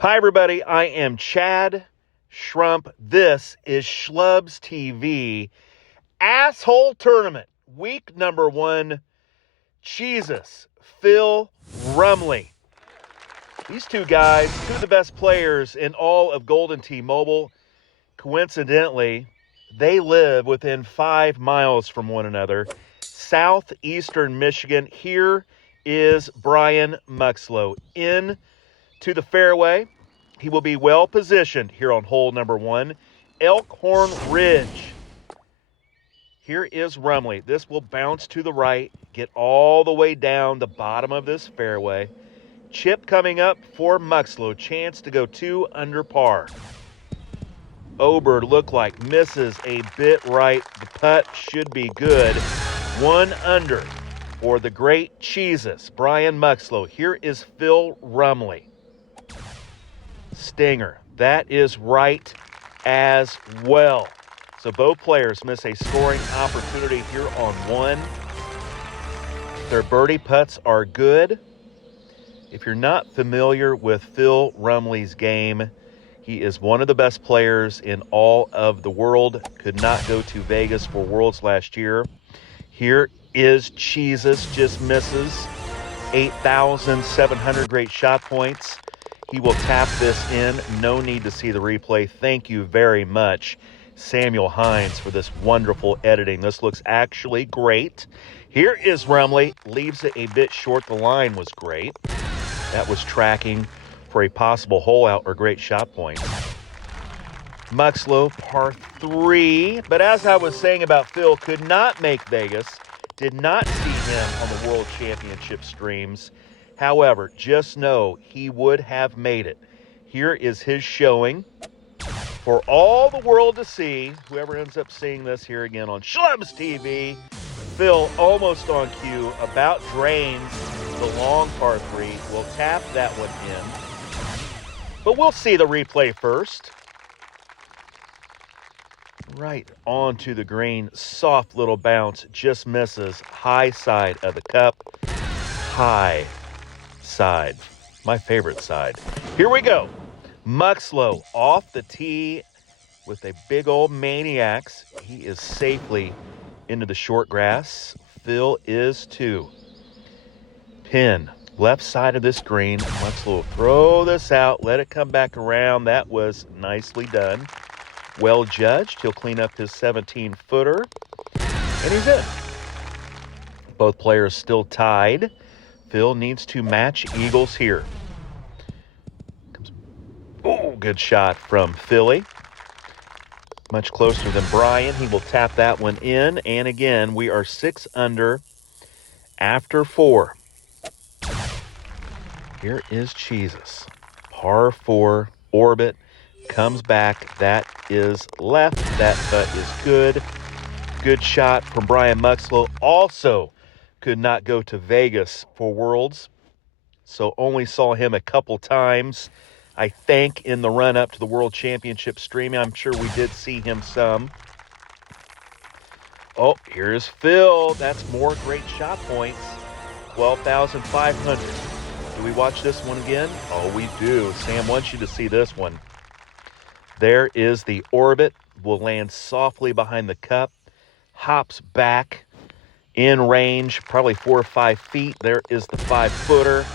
Hi, everybody. I am Chad Shrump. This is Schlubs TV. Asshole Tournament, week number 1. CHEESUS, Phil Rumley. These two guys, two of the best players in all of Golden T-Mobile. Coincidentally, they live within 5 miles from one another. Southeastern Michigan. Here is Brian Muxlow in to the fairway. He will be well positioned here on hole number 1, Elkhorn Ridge. Here is Rumley. This will bounce to the right, get all the way down the bottom of this fairway. Chip coming up for Muxlow. Chance to go 2 under par. Ober look like misses a bit right. The putt should be good. 1 under for the great CHEESUS, Brian Muxlow. Here is Phil Rumley. Stinger. That is right as well. So both players miss a scoring opportunity here on 1. Their birdie putts are good. If you're not familiar with Phil Rumley's game, he is one of the best players in all of the world. Could not go to Vegas for Worlds last year. Here is CHEESUS, just misses. 8,700 great shot points. He will tap this in. No need to see the replay. Thank you very much, Samuel Hines, for this wonderful editing. This looks actually great. Here is Rumley. Leaves it a bit short. The line was great. That was tracking for a possible hole out or great shot points. Muxlow, par 3. But as I was saying about Phil, could not make Vegas. Did not see him on the World Championship streams. However, just know he would have made it. Here is his showing for all the world to see. Whoever ends up seeing this here again on Schlubs TV. Phil almost on cue, about drains the long par 3. We'll tap that one in. But we'll see the replay first. Right onto the green. Soft little bounce. Just misses. High side of the cup. High side. My favorite side. Here we go. Muxlow off the tee with a big old maniacs. He is safely into the short grass. Phil is too. Pin. Left side of this green. Muxlow throw this out. Let it come back around. That was nicely done. Well judged. He'll clean up his 17-footer. And he's in. Both players still tied. Phil needs to match eagles here. Oh, good shot from Philly. Much closer than Brian. He will tap that one in. And again, we are 6 under after 4. Here is CHEESUS. Par 4, orbit, comes back. That is left. That putt is good. Good shot from Brian Muxlow. Also could not go to Vegas for Worlds, so only saw him a couple times, I think, in the run-up to the World Championship streaming. I'm sure we did see him some. Oh, here's Phil. That's more great shot points. 12,500. Do we watch this one again? Oh, we do. Sam wants you to see this one. There is the orbit. Will land softly behind the cup. Hops back. In range, probably 4 or 5 feet. There is the 5-footer,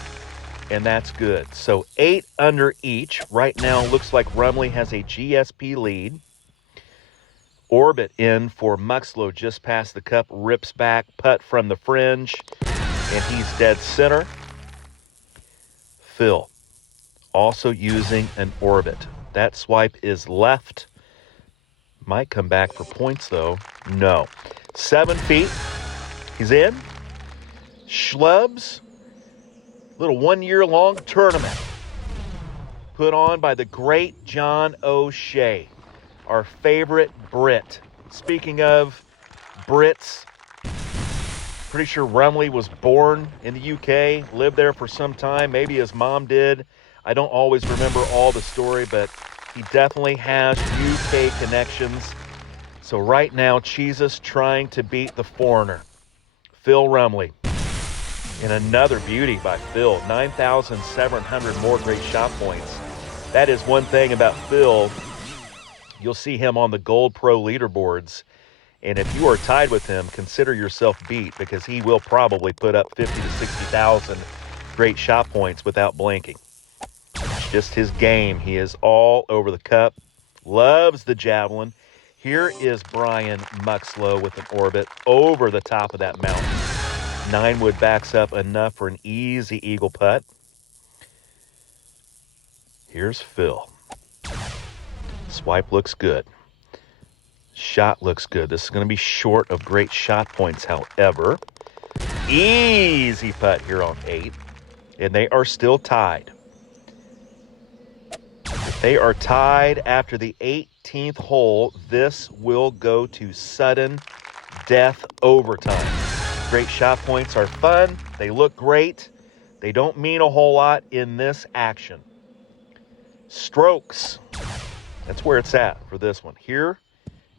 and that's good. So 8 under each. Right now, looks like Rumley has a GSP lead. Orbit in for Muxlow just past the cup. Rips back, putt from the fringe, and he's dead center. Phil also using an orbit. That swipe is left. Might come back for points, though. No. 7 feet. He's in. Schlubs. Little 1-year-long tournament put on by the great John O'Shea, our favorite Brit. Speaking of Brits, pretty sure Rumley was born in the UK, lived there for some time. Maybe his mom did. I don't always remember all the story, but he definitely has UK connections. So right now, CHEESUS trying to beat the foreigner, Phil Rumley. And another beauty by Phil. 9,700 more great shot points. That is one thing about Phil. You'll see him on the Gold Pro leaderboards. And if you are tied with him, consider yourself beat, because he will probably put up 50 to 60,000 great shot points without blinking. It's just his game. He is all over the cup. Loves the javelin. Here is Brian Muxlow with an orbit over the top of that mountain. 9-wood backs up enough for an easy eagle putt. Here's Phil. Swipe looks good. Shot looks good. This is going to be short of great shot points, however. Easy putt here on 8. And they are still tied. If they are tied after the 18th hole, this will go to sudden death overtime. Great shot points are fun. They look great. They don't mean a whole lot in this action. Strokes. That's where it's at for this one. Here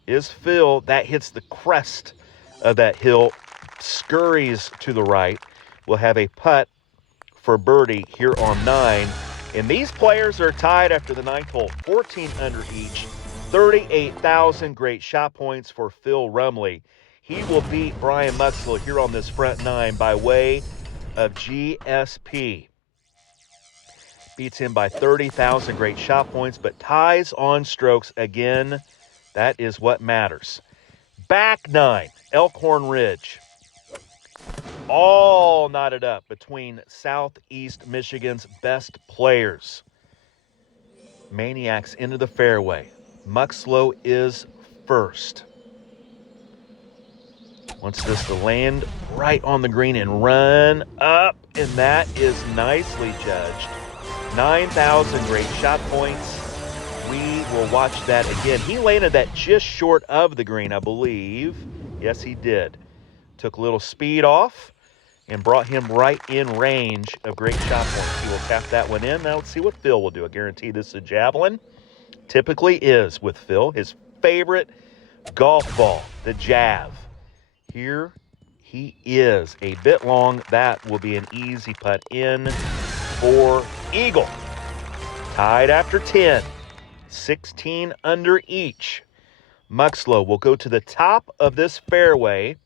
is Phil. That hits the crest of that hill, scurries to the right. We'll have a putt for birdie here on 9. And these players are tied after the 9th hole, 14 under each, 38,000 great shot points for Phil Rumley. He will beat Brian Muxlow here on this front 9 by way of GSP. Beats him by 30,000 great shot points, but ties on strokes again. That is what matters. Back 9, Elkhorn Ridge. All knotted up between Southeast Michigan's best players. Maniacs into the fairway. Muxlow is first. Wants this to land right on the green and run up, and that is nicely judged. 9,000 great shot points. We will watch that again. He landed that just short of the green, I believe. Yes, he did. Took a little speed off and brought him right in range of great shot points. He will tap that one in. Now let's see what Phil will do. I guarantee this is a javelin. Typically is with Phil. His favorite golf ball, the jav. Here he is. A bit long. That will be an easy putt in for eagle. Tied after 10. 16 under each. Muxlow will go to the top of this fairway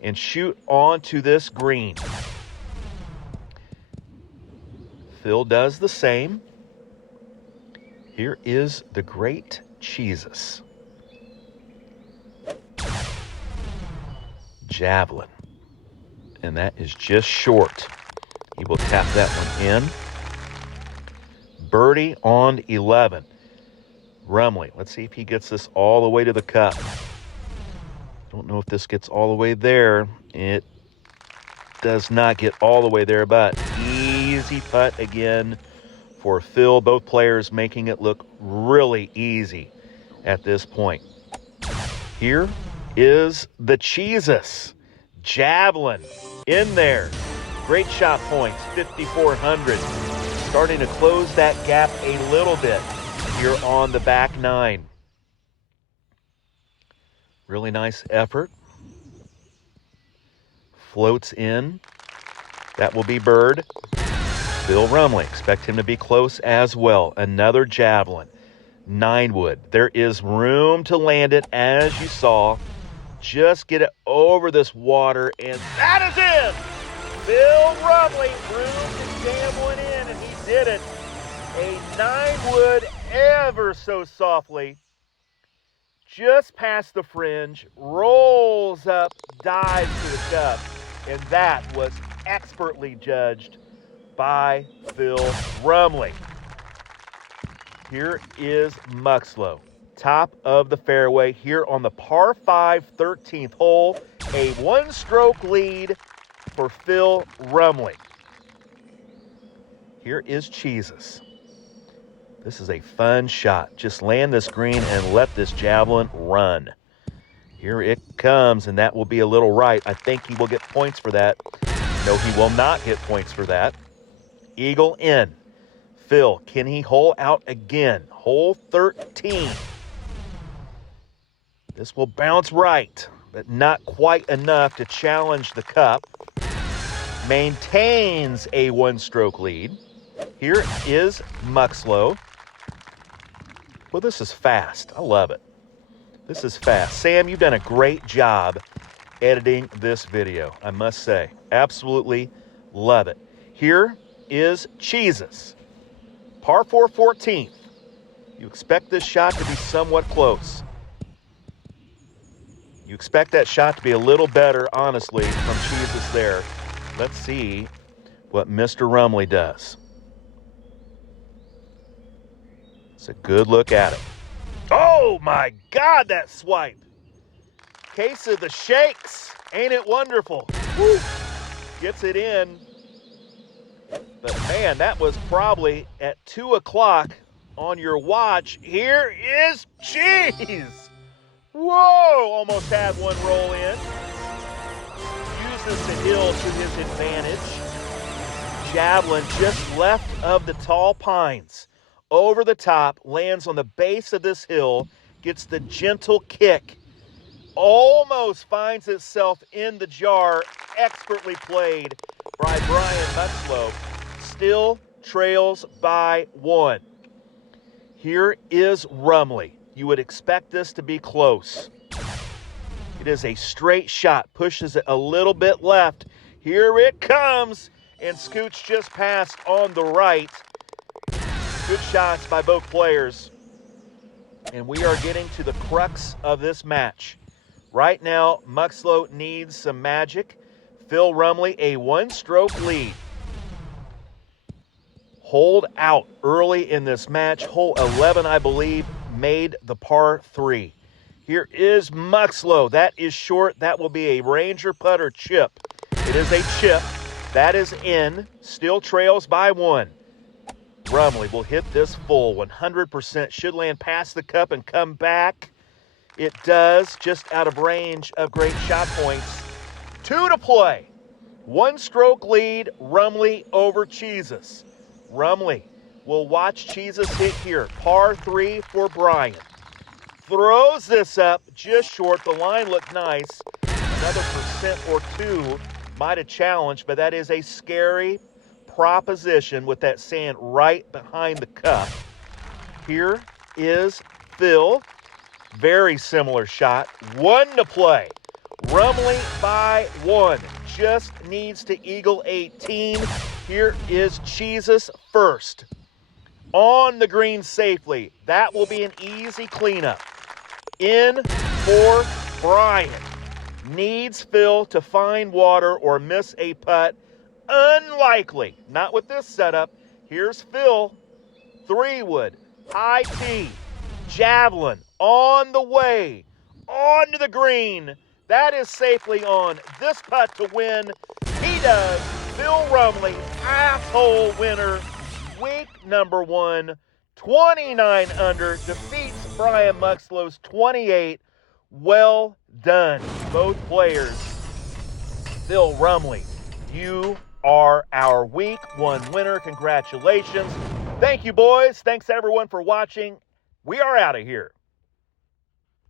and shoot onto this green. Phil does the same. Here is the great CHEESUS. Javelin. And that is just short. He will tap that one in. Birdie on 11. Rumley. Let's see if he gets this all the way to the cup. Don't know if this gets all the way there. It does not get all the way there, but easy putt again for Phil. Both players making it look really easy at this point. Here is the CHEESUS. Javelin in there. Great shot points, 5,400. Starting to close that gap a little bit here on the back 9. Really nice effort. Floats in. That will be bird. Phil Rumley. Expect him to be close as well. Another javelin. 9-wood. There is room to land it, as you saw. Just get it over this water, and that is it! Phil Rumley room to jam one in, and he did it. A 9-wood ever so softly. Just past the fringe, rolls up, dives to the cup, and that was expertly judged by Phil Rumley. Here is Muxlow, top of the fairway here on the par 5 13th hole, a 1-stroke lead for Phil Rumley. Here is CHEESUS. This is a fun shot. Just land this green and let this javelin run. Here it comes, and that will be a little right. I think he will get points for that. No, he will not get points for that. Eagle in. Phil, can he hole out again? Hole 13. This will bounce right, but not quite enough to challenge the cup. Maintains a 1-stroke lead. Here is Muxlow. Well, this is fast. I love it. This is fast. Sam, you've done a great job editing this video, I must say. Absolutely love it. Here is CHEESUS. Par 4 14th. You expect this shot to be somewhat close. You expect that shot to be a little better, honestly, from CHEESUS there. Let's see what Mr. Rumley does. It's a good look at it. Oh, my God, that swipe. Case of the shakes. Ain't it wonderful? Woo. Gets it in. But, man, that was probably at 2 o'clock on your watch. Here is Cheese. Whoa, almost had one roll in. Uses the hill to his advantage. Javelin just left of the tall pines. Over the top, lands on the base of this hill, gets the gentle kick. Almost finds itself in the jar. Expertly played by Brian Muxlow. Still trails by 1. Here is Rumley. You would expect this to be close. It is a straight shot. Pushes it a little bit left. Here it comes. And scoots just past on the right. Good shots by both players. And we are getting to the crux of this match. Right now, Muxlow needs some magic. Phil Rumley, a 1-stroke lead. Hold out early in this match. Hole 11, I believe, made the par 3. Here is Muxlow. That is short. That will be a Ranger putter chip. It is a chip. That is in. Still trails by 1. Rumley will hit this full 100%. Should land past the cup and come back. It does, just out of range of great shot points. 2 to play. 1-stroke lead, Rumley over CHEESUS. Rumley will watch CHEESUS hit here. Par 3 for Brian. Throws this up just short. The line looked nice. Another percent or 2 might have challenged, but that is a scary proposition with that sand right behind the cup. Here is Phil. Very similar shot. 1 to play. Rumley by 1. Just needs to eagle 18. Here is CHEESUS first. On the green safely. That will be an easy cleanup. In for Brian. Needs Phil to find water or miss a putt. Unlikely. Not with this setup. Here's Phil. 3-wood. High tee. Javelin. On the way. Onto the green. That is safely on. This putt to win. He does. Phil Rumley, asshole winner. Week number 1. 29 under. Defeats Brian Muxlow's 28. Well done, both players. Phil Rumley, you are our Week 1 winner. Congratulations. Thank you, boys. Thanks, everyone, for watching. We are out of here.